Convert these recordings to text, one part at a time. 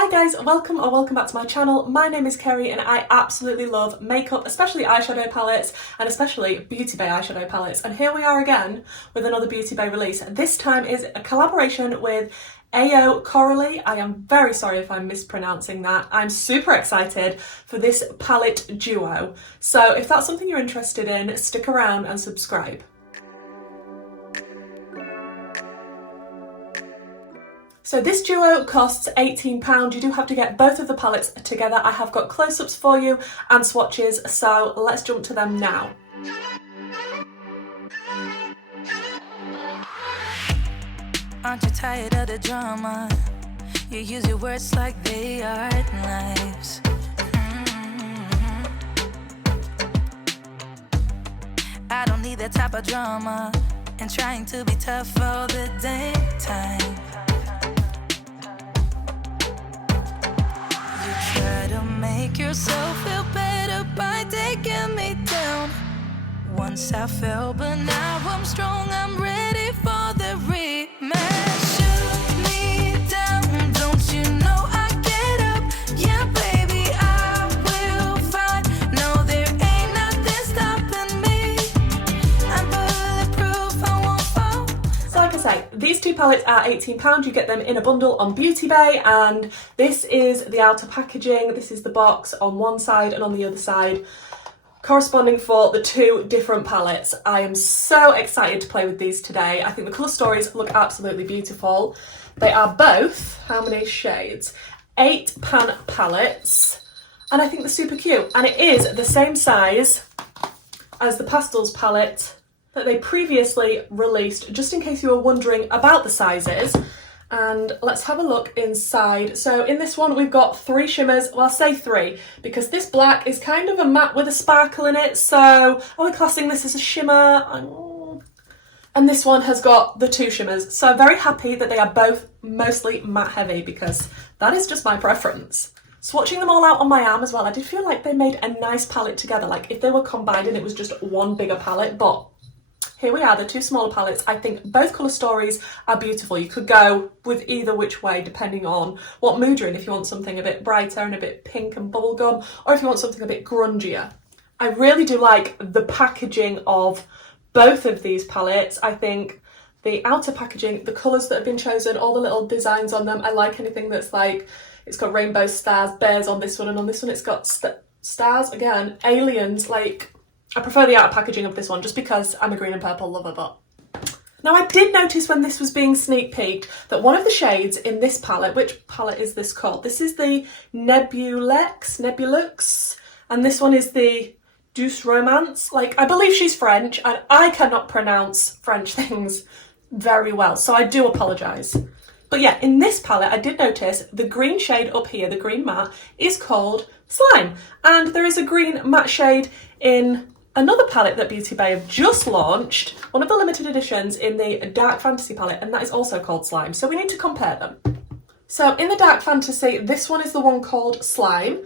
Hi guys, welcome back to my channel. My name is Kerry and I absolutely love makeup, especially eyeshadow palettes and especially Beauty Bay eyeshadow palettes. And here we are again with another Beauty Bay release. This time is a collaboration with AYO CORALIE. I am very sorry if I'm mispronouncing that. I'm super excited for this palette duo. So if that's something you're interested in, stick around and subscribe. So this duo costs £18. You do have to get both of the palettes together. I have got close-ups for you and swatches, so let's jump to them now. Aren't you tired of the drama? You use your words like they are knives. I don't need that type of drama and trying to be tough all the daytime. Try to make yourself feel better by taking me down. Once I fell, but now I'm strong. I'm ready for the rematch. Shoot me down, don't you know I get up? Yeah, baby, I will fight. No, there ain't nothing stopping me. I'm bulletproof, I won't fall. So like I say, these two palettes are £18. You get them in a bundle on Beauty Bay, and this is the outer packaging. This is the box on one side and on the other side, corresponding for the two different palettes. I am so excited to play with these today. I think the colour stories look absolutely beautiful. They are both, how many shades? 8 pan palettes, and I think they're super cute. And it is the same size as the Pastels palette that they previously released, just in case you were wondering about the sizes. And let's have a look inside. So in this one we've got 3 shimmers. Well, I'll say 3 because this black is kind of a matte with a sparkle in it, so are we classing this as a shimmer? And this one has got the 2 shimmers, so I'm very happy that they are both mostly matte heavy because that is just my preference. Swatching them all out on my arm as well, I did feel like they made a nice palette together, like if they were combined and it was just one bigger palette, but here we are, the 2 smaller palettes. I think both colour stories are beautiful. You could go with either which way depending on what mood you're in, if you want something a bit brighter and a bit pink and bubblegum, or if you want something a bit grungier. I really do like the packaging of both of these palettes. I think the outer packaging, the colours that have been chosen, all the little designs on them, I like anything that's like, it's got rainbow stars, bears on this one, and on this one it's got stars again, aliens, like, I prefer the outer packaging of this one just because I'm a green and purple lover, but... Now I did notice when this was being sneak peeked that one of the shades in this palette, which palette is this called? This is the Nebulux, and this one is the Douce Romance. Like, I believe she's French and I cannot pronounce French things very well, so I do apologise. But yeah, in this palette, I did notice the green shade up here, the green matte, is called Slime. And there is a green matte shade in another palette that Beauty Bay have just launched, one of the limited editions in the Dark Fantasy palette, and that is also called Slime. So we need to compare them. So in the Dark Fantasy, this one is the one called Slime.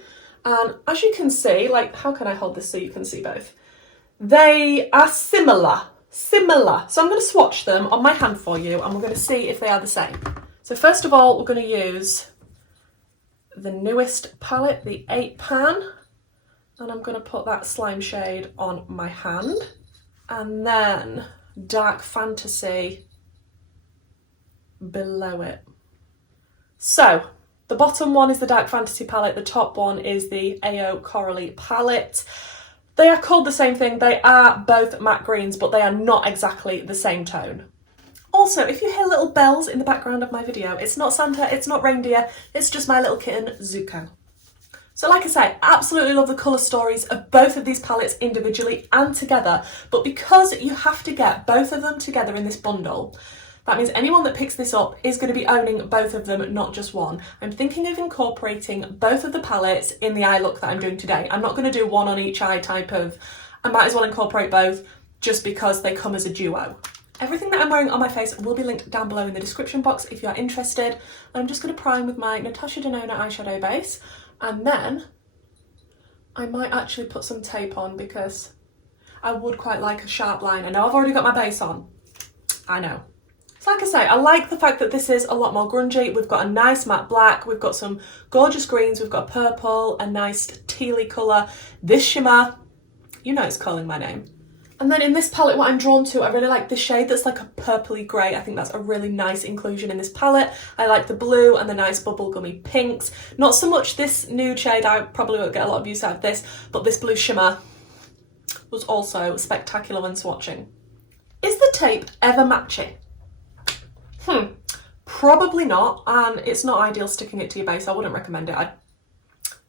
And as you can see, like, how can I hold this so you can see both? They are similar. So I'm going to swatch them on my hand for you, and we're going to see if they are the same. So first of all, we're going to use the newest palette, the 8 pan. And I'm going to put that Slime shade on my hand, and then Dark Fantasy below it. So the bottom one is the Dark Fantasy palette, the top one is the AYO CORALIE palette. They are called the same thing, they are both matte greens, but they are not exactly the same tone. Also, if you hear little bells in the background of my video, it's not Santa, it's not reindeer, it's just my little kitten Zuko. So like I say, absolutely love the colour stories of both of these palettes individually and together, but because you have to get both of them together in this bundle, that means anyone that picks this up is going to be owning both of them, not just one. I'm thinking of incorporating both of the palettes in the eye look that I'm doing today. I'm not going to do one on each eye type of, I might as well incorporate both just because they come as a duo. Everything that I'm wearing on my face will be linked down below in the description box if you are interested. I'm just going to prime with my Natasha Denona eyeshadow base. And then I might actually put some tape on because I would quite like a sharp line. I know I've already got my base on. I know. So like I say, I like the fact that this is a lot more grungy. We've got a nice matte black, we've got some gorgeous greens, we've got a purple, a nice tealy colour. This shimmer, you know it's calling my name. And then in this palette, what I'm drawn to, I really like this shade that's like a purpley grey. I think that's a really nice inclusion in this palette. I like the blue and the nice bubblegummy pinks. Not so much this nude shade, I probably won't get a lot of use out of this, but this blue shimmer was also spectacular when swatching. Is the tape ever matching? Probably not, and it's not ideal sticking it to your base. I wouldn't recommend it. I'd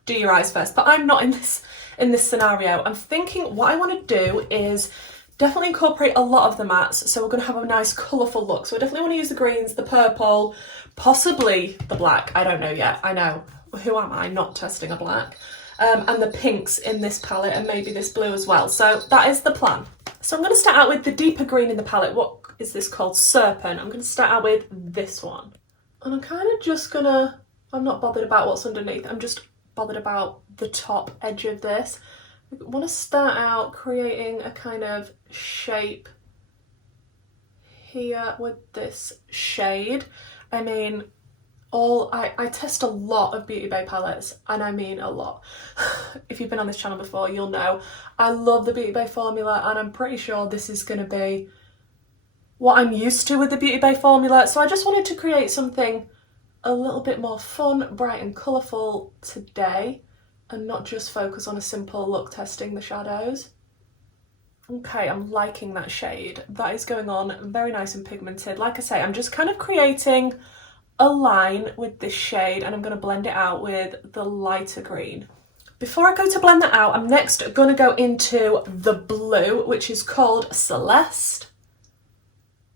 do your eyes first, but I'm not in this scenario. I'm thinking what I want to do is definitely incorporate a lot of the mattes, so we're going to have a nice colourful look. So I definitely want to use the greens, the purple, possibly the black. I don't know yet. I know. Who am I not testing a black? And the pinks in this palette, and maybe this blue as well. So that is the plan. So I'm going to start out with the deeper green in the palette. What is this called? Serpent. I'm going to start out with this one. And I'm kind of just going to, I'm not bothered about what's underneath. I'm just bothered about the top edge of this. I want to start out creating a kind of shape here with this shade. I mean, I test a lot of Beauty Bay palettes, and I mean a lot. If you've been on this channel before, you'll know I love the Beauty Bay formula, and I'm pretty sure this is going to be what I'm used to with the Beauty Bay formula. So I just wanted to create something a little bit more fun, bright and colourful today, and not just focus on a simple look testing the shadows. Okay, I'm liking that shade. That is going on very nice and pigmented. Like I say, I'm just kind of creating a line with this shade, and I'm going to blend it out with the lighter green. Before I go to blend that out, I'm next going to go into the blue, which is called Celeste.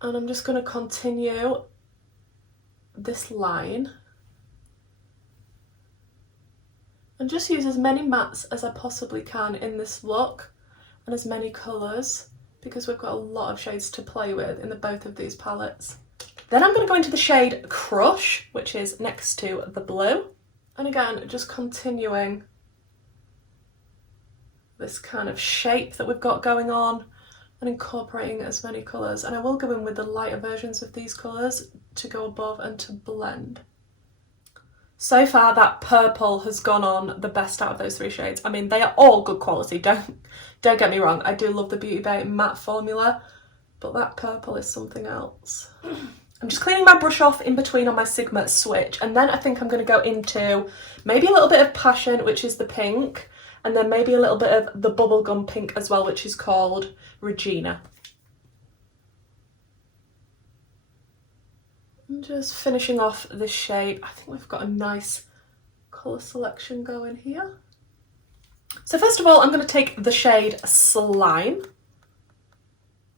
And I'm just going to continue this line and just use as many mattes as I possibly can in this look, and as many colours, because we've got a lot of shades to play with in both of these palettes. Then I'm going to go into the shade Crush, which is next to the blue, and again just continuing this kind of shape that we've got going on and incorporating as many colours. And I will go in with the lighter versions of these colours to go above and to blend. So far that purple has gone on the best out of those three shades. I mean, they are all good quality, don't get me wrong. I do love the Beauty Bay matte formula, but that purple is something else. I'm just cleaning my brush off in between on my Sigma switch, and then I think I'm going to go into maybe a little bit of Passion, which is the pink, and then maybe a little bit of the bubblegum pink as well, which is called Regina. I'm just finishing off this shade. I think we've got a nice colour selection going here. So first of all, I'm going to take the shade Slime,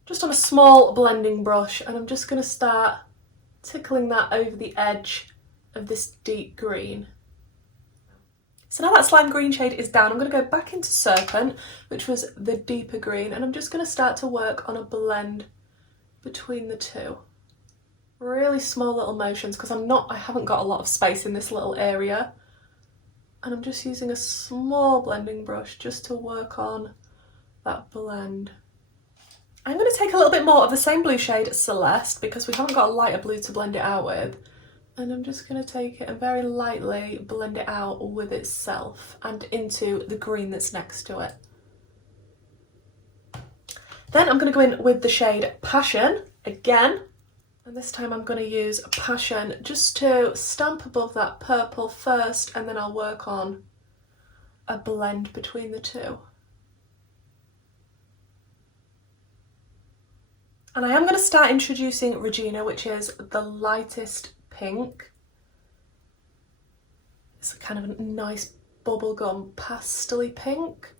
just on a small blending brush, and I'm just going to start tickling that over the edge of this deep green. So now that slime green shade is down, I'm going to go back into Serpent, which was the deeper green, and I'm just going to start to work on a blend between the two. Really small little motions, because I haven't got a lot of space in this little area, and I'm just using a small blending brush just to work on that blend. I'm going to take a little bit more of the same blue shade, Celeste, because we haven't got a lighter blue to blend it out with. And I'm just going to take it and very lightly blend it out with itself and into the green that's next to it. Then I'm going to go in with the shade Passion again. And this time I'm going to use Passion just to stamp above that purple first, and then I'll work on a blend between the two. And I am going to start introducing Regina, which is the lightest pink. It's a kind of a nice bubblegum pastel-y pink.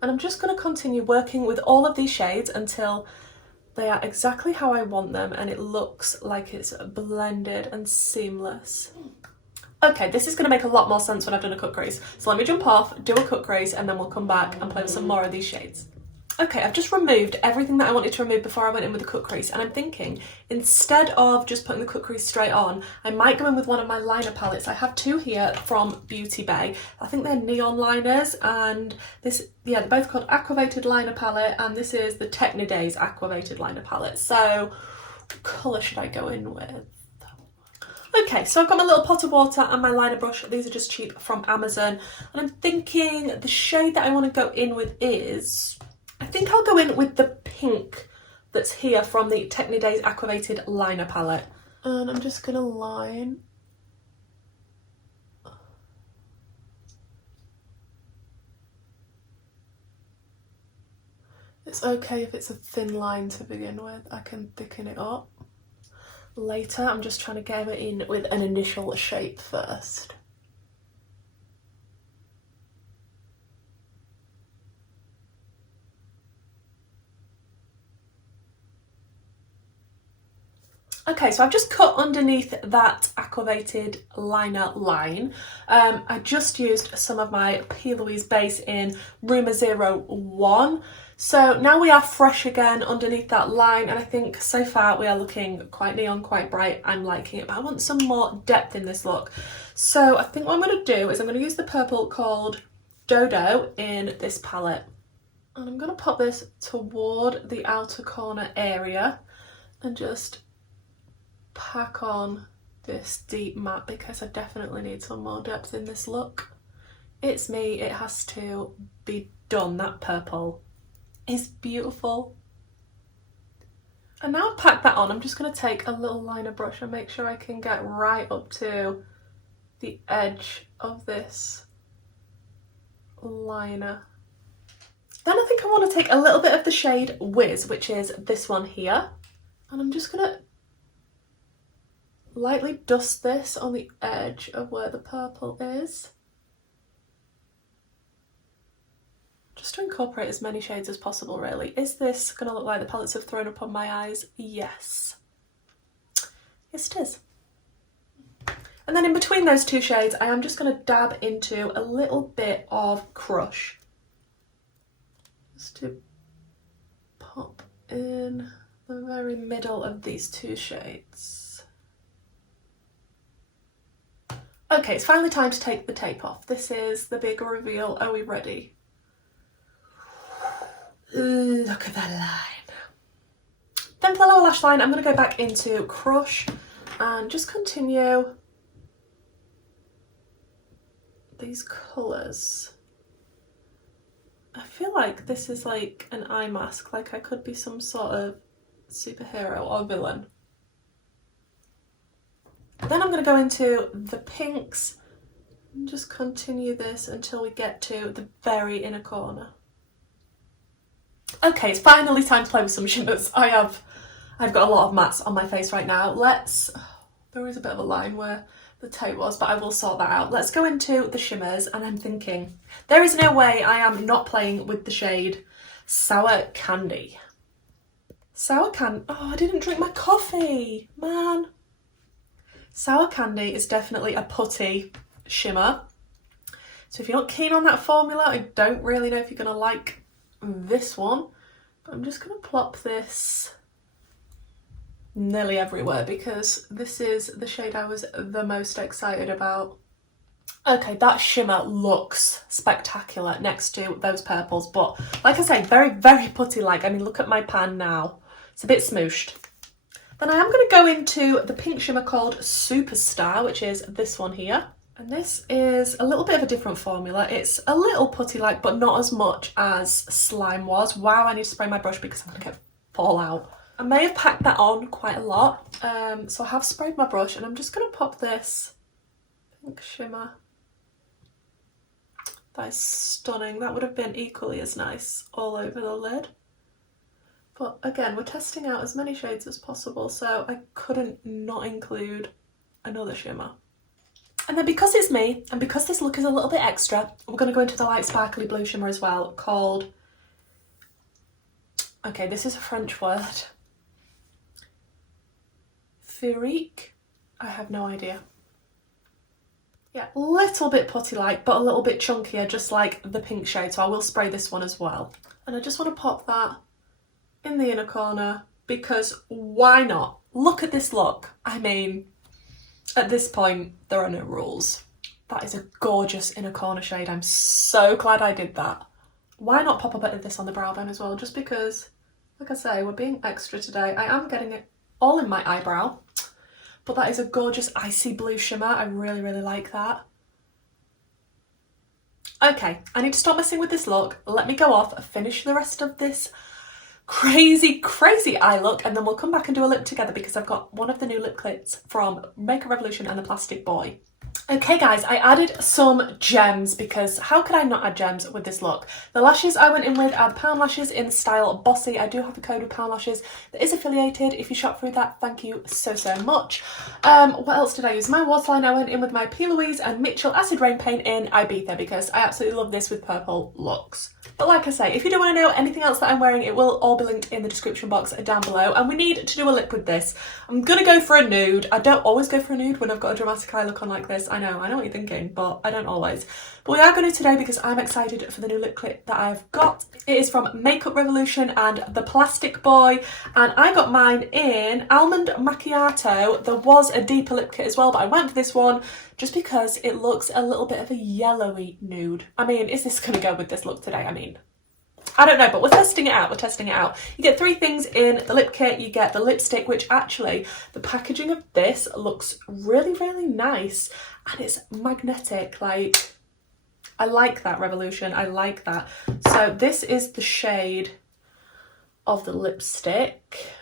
And I'm just going to continue working with all of these shades until they are exactly how I want them and it looks like it's blended and seamless. Okay, this is going to make a lot more sense when I've done a cut crease. So let me jump off, do a cut crease, and then we'll come back and play with some more of these shades. Okay, I've just removed everything that I wanted to remove before I went in with the cut crease, and I'm thinking instead of just putting the cut crease straight on, I might go in with one of my liner palettes. I have two here from Beauty Bay. I think they're neon liners, and this, yeah, they're both called Aquavated Liner Palette, and this is the Technidays Aquavated Liner Palette. So colour should I go in with? Okay, so I've got my little pot of water and my liner brush. These are just cheap from Amazon. And I'm thinking the shade that I want to go in with is, I think I'll go in with the pink that's here from the Technidays Aquabated Liner Palette. And I'm just going to line. It's okay if it's a thin line to begin with. I can thicken it up later. I'm just trying to get it in with an initial shape first. Okay, so I've just cut underneath that Aquabated liner line. I just used some of my Plouise base in Rumour 01. So now we are fresh again underneath that line, and I think so far we are looking quite neon, quite bright. I'm liking it, but I want some more depth in this look. So I think what I'm going to do is I'm going to use the purple called Dodo in this palette. And I'm going to pop this toward the outer corner area and just pack on this deep matte because I definitely need some more depth in this look. It's me, it has to be done. That purple is beautiful. And now I've packed that on, I'm just going to take a little liner brush and make sure I can get right up to the edge of this liner. Then I think I want to take a little bit of the shade Whiz, which is this one here, and I'm just going to lightly dust this on the edge of where the purple is, just to incorporate as many shades as possible really. Is this going to look like the palettes have thrown up on my eyes? Yes. Yes it is. And then in between those two shades I am just going to dab into a little bit of Crush, just to pop in the very middle of these two shades. Okay, it's finally time to take the tape off. This is the big reveal. Are we ready? Look at that line. Then for the lower lash line, I'm going to go back into Crush and just continue these colours. I feel like this is like an eye mask, like I could be some sort of superhero or villain. Then I'm going to go into the pinks and just continue this until we get to the very inner corner. Okay, it's finally time to play with some shimmers. I've got a lot of mattes on my face right now. There is a bit of a line where the tape was, but I will sort that out. Let's go into the shimmers, and I'm thinking, there is no way I am not playing with the shade Sour Candy. Sour Candy, oh, I didn't drink my coffee, man. Sour Candy is definitely a putty shimmer. So if you're not keen on that formula, I don't really know if you're going to like this one. But I'm just going to plop this nearly everywhere because this is the shade I was the most excited about. Okay, that shimmer looks spectacular next to those purples. But like I say, very, very putty-like. I mean, look at my pan now. It's a bit smooshed. Then I am going to go into the pink shimmer called Superstar, which is this one here. And this is a little bit of a different formula. It's a little putty-like, but not as much as Slime was. Wow, I need to spray my brush because I'm going to get fallout. I may have packed that on quite a lot. So I have sprayed my brush and I'm just going to pop this pink shimmer. That is stunning. That would have been equally as nice all over the lid. But again, we're testing out as many shades as possible, so I couldn't not include another shimmer. And then because it's me, and because this look is a little bit extra, we're going to go into the light sparkly blue shimmer as well, called... Okay, this is a French word. KERRYK? I have no idea. Yeah, a little bit putty-like, but a little bit chunkier, just like the pink shade, so I will spray this one as well. And I just want to pop that in the inner corner because why not? Look at this look. I mean, at this point, there are no rules. That is a gorgeous inner corner shade. I'm so glad I did that. Why not pop a bit of this on the brow bone as well? Just because, like I say, we're being extra today. I am getting it all in my eyebrow. But that is a gorgeous icy blue shimmer. I really, really like that. Okay, I need to stop messing with this look. Let me go off, finish the rest of this crazy, crazy eye look, and then we'll come back and do a lip together because I've got one of the new lip kits from Makeup Revolution and the Plastic Boy. Okay guys, I added some gems because how could I not add gems with this look? The lashes I went in with are the Pound Lashes in the style Bossy. I do have a code with Pound Lashes that is affiliated. If you shop through that, thank you so, so much. What else did I use? My waterline, I went in with my Plouise and Mitchell Acid Rain paint in Ibiza because I absolutely love this with purple looks. But like I say, if you do want to know anything else that I'm wearing, it will all be linked in the description box down below. And we need to do a lip with this. I'm going to go for a nude. I don't always go for a nude when I've got a dramatic eye look on like this. I know what you're thinking, but I don't always. But we are going to today because I'm excited for the new lip kit that I've got. It is from Makeup Revolution and the Plastic Boy. And I got mine in Almond Macchiato. There was a deeper lip kit as well, but I went for this one just because it looks a little bit of a yellowy nude. I mean, is this going to go with this look today? I mean, I don't know, but we're testing it out. We're testing it out. You get 3 things in the lip kit. You get the lipstick, which actually, the packaging of this looks really, really nice. And it's magnetic. Like, I like that, Revolution. I like that. So this is the shade of the lipstick.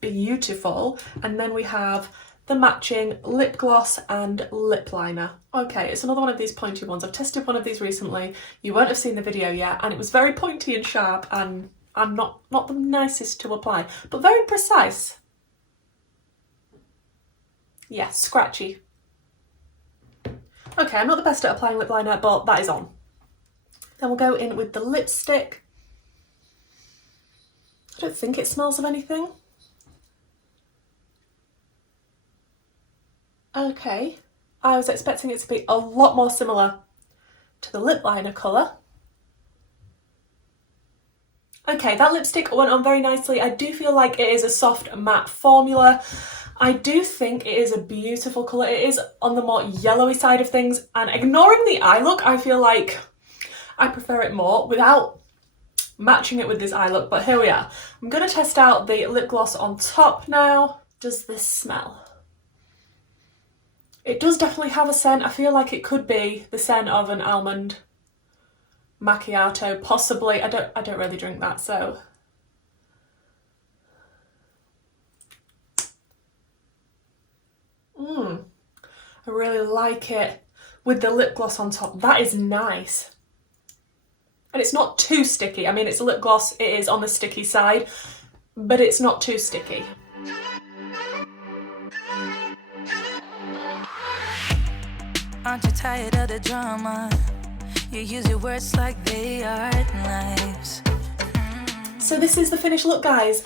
Beautiful. And then we have the matching lip gloss and lip liner. Okay, it's another one of these pointy ones. I've tested one of these recently. You won't have seen the video yet, and it was very pointy and sharp, and I'm not the nicest to apply, but very precise. Yeah, scratchy. Okay, I'm not the best at applying lip liner, but that is on. Then we'll go in with the lipstick. I don't think it smells of anything. Okay, I was expecting it to be a lot more similar to the lip liner colour. Okay, that lipstick went on very nicely. I do feel like it is a soft matte formula. I do think it is a beautiful colour. It is on the more yellowy side of things, and ignoring the eye look, I feel like I prefer it more without matching it with this eye look, but here we are. I'm going to test out the lip gloss on top now. Does this smell? It does definitely have a scent. I feel like it could be the scent of an almond macchiato, possibly. I don't really drink that, so. I really like it with the lip gloss on top. That is nice. And it's not too sticky. I mean, it's a lip gloss, it is on the sticky side, but it's not too sticky. Aren't you tired of the drama? You use your words like they are knives. So this is the finished look, guys.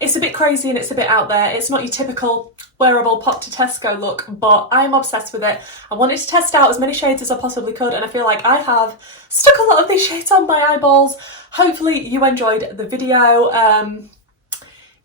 It's a bit crazy and it's a bit out there. It's not your typical wearable pop to Tesco look, but I'm obsessed with it. I wanted to test out as many shades as I possibly could, and I feel like I have stuck a lot of these shades on my eyeballs. Hopefully you enjoyed the video.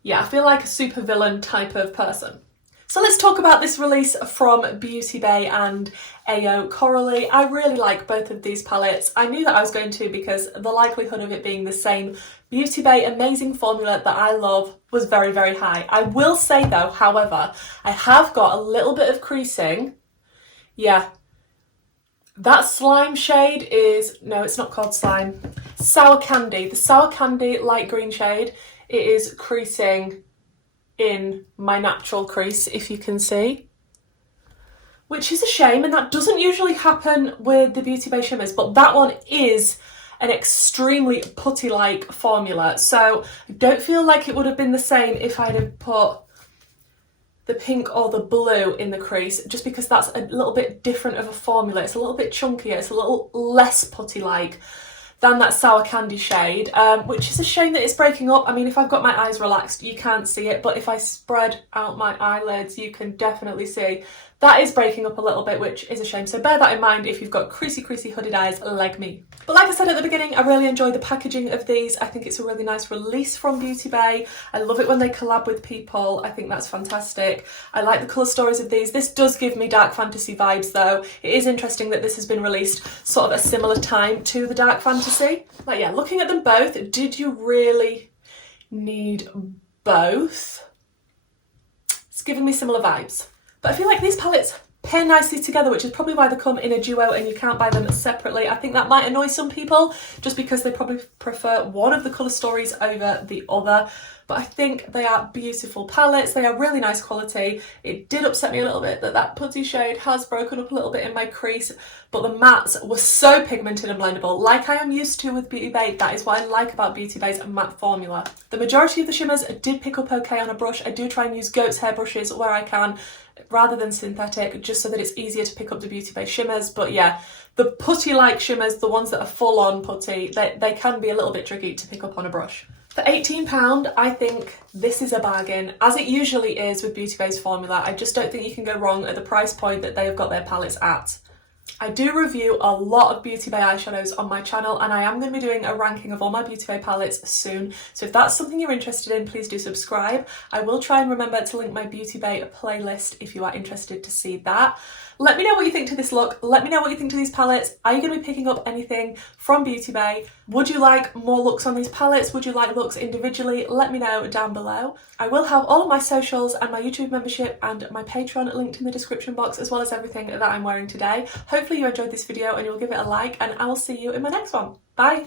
Yeah, I feel like a super villain type of person. So let's talk about this release from Beauty Bay and AYO CORALIE. I really like both of these palettes. I knew that I was going to because the likelihood of it being the same Beauty Bay amazing formula that I love was very, very high. I will say though, however, I have got a little bit of creasing. Yeah, that slime shade is, no, it's not called slime, Sour Candy. The Sour Candy light green shade, it is creasing in my natural crease, if you can see, which is a shame, and that doesn't usually happen with the Beauty Bay shimmers, but that one is an extremely putty-like formula, so I don't feel like it would have been the same if I'd have put the pink or the blue in the crease, just because that's a little bit different of a formula. It's a little bit chunkier, it's a little less putty-like than that Sour Candy shade, which is a shame that it's breaking up. I mean, if I've got my eyes relaxed, you can't see it, but if I spread out my eyelids, you can definitely see that is breaking up a little bit, which is a shame. So bear that in mind if you've got creasy, hooded eyes like me. But like I said at the beginning, I really enjoy the packaging of these. I think it's a really nice release from Beauty Bay. I love it when they collab with people. I think that's fantastic. I like the colour stories of these. This does give me dark fantasy vibes though. It is interesting that this has been released sort of a similar time to the dark fantasy. Like, yeah, looking at them both, did you really need both. It's giving me similar vibes. But I feel like these palettes pair nicely together, which is probably why they come in a duo and you can't buy them separately. I think that might annoy some people just because they probably prefer one of the colour stories over the other. But I think they are beautiful palettes. They are really nice quality. It did upset me a little bit that that putty shade has broken up a little bit in my crease, but the mattes were so pigmented and blendable, like I am used to with Beauty Bay. That is what I like about Beauty Bay's matte formula. The majority of the shimmers did pick up okay on a brush. I do try and use goat's hair brushes where I can, rather than synthetic, just so that it's easier to pick up the Beauty Bay shimmers. But yeah, the putty-like shimmers, the ones that are full-on putty, they can be a little bit tricky to pick up on a brush. For £18, I think this is a bargain, as it usually is with Beauty Bay's formula. I just don't think you can go wrong at the price point that they have got their palettes at. I do review a lot of Beauty Bay eyeshadows on my channel, and I am going to be doing a ranking of all my Beauty Bay palettes soon. So if that's something you're interested in, please do subscribe. I will try and remember to link my Beauty Bay playlist if you are interested to see that. Let me know what you think to this look. Let me know what you think to these palettes. Are you going to be picking up anything from Beauty Bay? Would you like more looks on these palettes? Would you like looks individually? Let me know down below. I will have all of my socials and my YouTube membership and my Patreon linked in the description box, as well as everything that I'm wearing today. Hopefully you enjoyed this video and you'll give it a like, and I will see you in my next one. Bye!